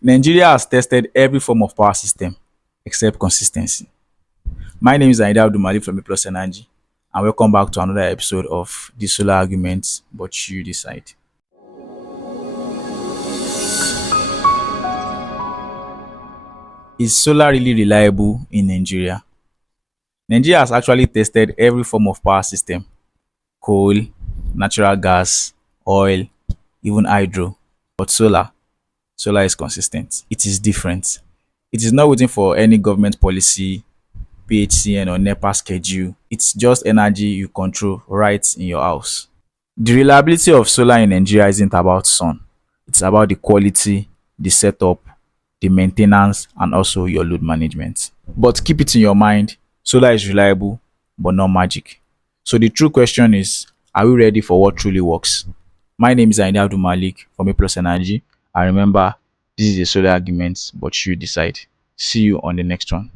Nigeria has tested every form of power system except consistency. My name is Aida Abdulmalik from APLUS Energy, and welcome back to another episode of the Solar Arguments, but you decide. Is solar really reliable in Nigeria? Nigeria has actually tested every form of power system: coal, natural gas, oil, even hydro. But solar is consistent. It is different. It is not waiting for any government policy, PHCN or NEPA schedule. It's just energy you control right in your house. The reliability of solar in Nigeria isn't about sun. It's about the quality, the setup, the maintenance, and also your load management. But keep it in your mind, solar is reliable, but not magic. So the true question is, are we ready for what truly works? My name is Aina Abdul Malik from A Plus Energy. And remember, this is a solar argument, but you decide. See you on the next one.